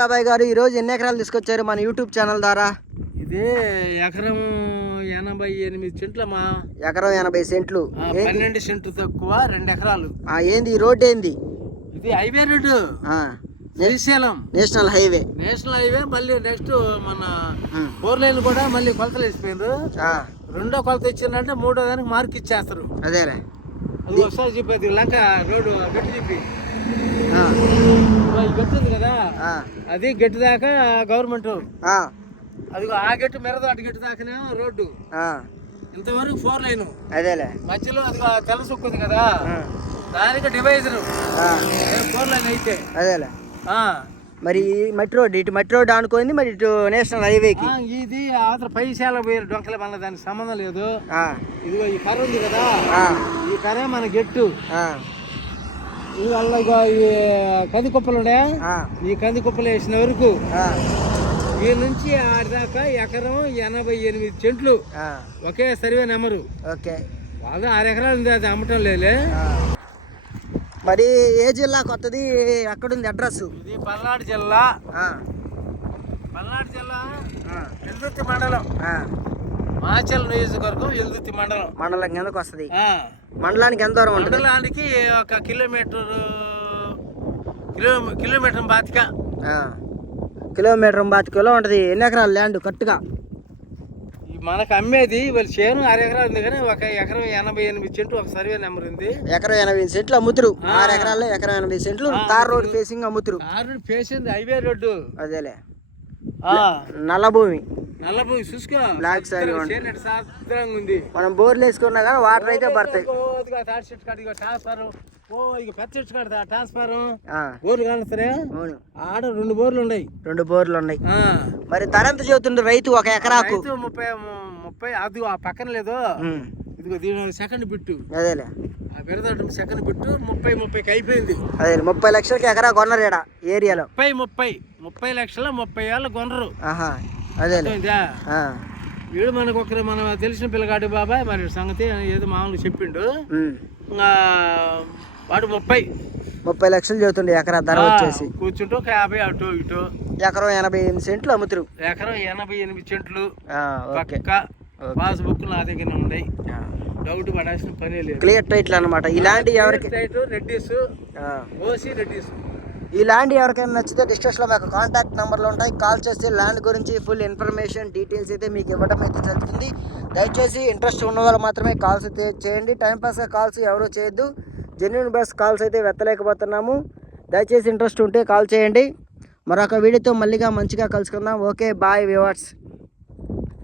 బాబాయ్ గారు ఈరోజు ఎన్ని ఎకరాలు తీసుకొచ్చారు మన యూట్యూబ్ ఛానల్ ద్వారా? ఇది ఎకరం 88 సెంట్లు అమ్మా. ఎకరం 80 సెంట్లు. 12 సెంట్లు తక్కువ 2 ఎకరాలు. ఏంది ఈ రోడ్ ఏంది? ఇది highway road, Srisailam national highway. మళ్ళీ నెక్స్ట్ మన 4 లైన్ కూడా మళ్ళీ కొలతలు వేసిపోయింది. రెండో కొలత ఇచ్చిందంటే మూడో దానికి మార్క్ ఇచ్చేస్తారు. అదేలే అది ఒకసారి చెప్పేది లంక రోడ్డు గట్టి చెప్పి గట్టి ఉంది కదా, అది గట్టి దాకా గవర్నమెంట్, అదిగో ఆ గట్టి మెరదు అటు గట్టి దాకానే రోడ్డు. ఇంతవరకు 4 లైన్. అదేలే మధ్యలో అదిగో తెల్ల సుక్కుంది కదా, దానికి డివైజర్ 4 లైన్ అయితే. అదేలే మరి మట్టి రోడ్, ఇటు మట్టి రోడ్ అనుకోండి, మరి ఇటు నేషనల్ హైవేకి. ఇది అవతల పైశాల పోయారు డొంకలే, మళ్ళీ దానికి సంబంధం లేదు. ఇదిగో ఈ కర్ర ఉంది కదా, ఈ కర్రే మన గెట్టు. ఇది వల్ల ఇగో ఈ కంది కుప్పలు ఉండే, ఈ కంది కుప్పలు వేసిన వరకు ఈ నుంచి ఆడిదాకా ఎకరం 88 సెంట్లు. ఒకే సర్వే నెంబరు. ఓకే, బాగా 6 ఎకరాలు ఉంది, అది అమ్మటం లేలే. మరి ఏ జిల్లా కొత్తది, ఎక్కడుంది అడ్రస్? ఇది పల్నాడు జిల్లా. ఎల్దుర్తి మండలం, మాచల్ నియోజకవర్గం, ఎల్దుర్తి మండలం కిందకు వస్తుంది. మండలానికి ఎంత దూరం ఉంటుంది? మండలానికి 1 కిలోమీటర్ 25. కిలోమీటర్ 25 ఉంటుంది. ఎన్ని ఎకరాలు ల్యాండ్ కట్టుగా? మనకు అమ్మేది వాళ్ళు చేను 6 ఎకరాలు ఉంది, కానీ 1 ఎకరం 88 సెంట్లు ఒక సర్వే నెంబర్ ఉంది. ఎకరం 80 సెంట్లు అమ్ముతురు. 6 ఎకరాల్లో ఎకరం 80 సెంట్లు తార్ రోడ్ ఫేసింగ్ అమ్ముతురు. Facing highway road. అదేలే నల్లభూమి చూసుకో, బ్లాక్ సాయిల్ ఉంది. మనం బోర్లు వేసుకున్నా కానీ వాటర్ అయితే పడతాయి. ట్రాన్స్ఫర్ బోర్లు కానిస్తారా? ఆడ 2 బోర్లు ఉన్నాయి. 2 బోర్లు ఉన్నాయి. మరి ధర ఎంత చెబుతుండ్రు రైతు 1 ఎకరాకు? 30. అది ఆ పక్కన లేదు, ఇదిగో దీని సెకండ్ బిట్టు. అదేలే పెడతాడు సెకండ్ బిట్టు 30 అయిపోయింది. అదే 30 లక్షలకి ఎకరా కొన్నారు ఈడ ఏరియాలో. 30 లక్షల 30 ఏళ్ళు కొనరు. అదేలే వీడు మనకు ఒకరు మన తెలిసిన పిల్లగాడు బాబాయ్, మరి సంగతి ఏదో మామూలుగా చెప్పిండు. వాడు 30 లక్షలు చెబుతుండే ఎకరా ధర వచ్చేసి. కూర్చుంటూ 50 అటు ఇటు. ఎకరం 88 సెంట్లు అమ్ముతురు. ఎకరం 88 సెంట్లు. పాస్బుక్ నా దగ్గర ఉన్నాయి, డౌట్ పడాల్సిన పనే లేదు. క్లియర్ టైటిల్ అనమాట. ఇలాంటి ఎవరికి రెడ్డిస్, ఓసీ రెడ్డిస్. ఈ ల్యాండ్ ఎవరికైనా నచ్చితే డిస్క్రిప్షన్లో మాకు కాంటాక్ట్ నెంబర్లు ఉంటాయి. కాల్ చేస్తే ల్యాండ్ గురించి ఫుల్ ఇన్ఫర్మేషన్ డీటెయిల్స్ అయితే మీకు ఇవ్వడం అయితే జరుగుతుంది. దయచేసి ఇంట్రెస్ట్ ఉన్న వాళ్ళు మాత్రమే కాల్స్ అయితే చేయండి. టైంపాస్గా కాల్స్ ఎవరు చేయొద్దు. జెన్యూన్ బస్ కాల్స్ అయితే వెత్తలేకపోతున్నాము. దయచేసి ఇంట్రెస్ట్ ఉంటే కాల్ చేయండి. మరొక వీడియోతో మళ్ళీగా మంచిగా కలుసుకుందాం. Okay, bye viewers.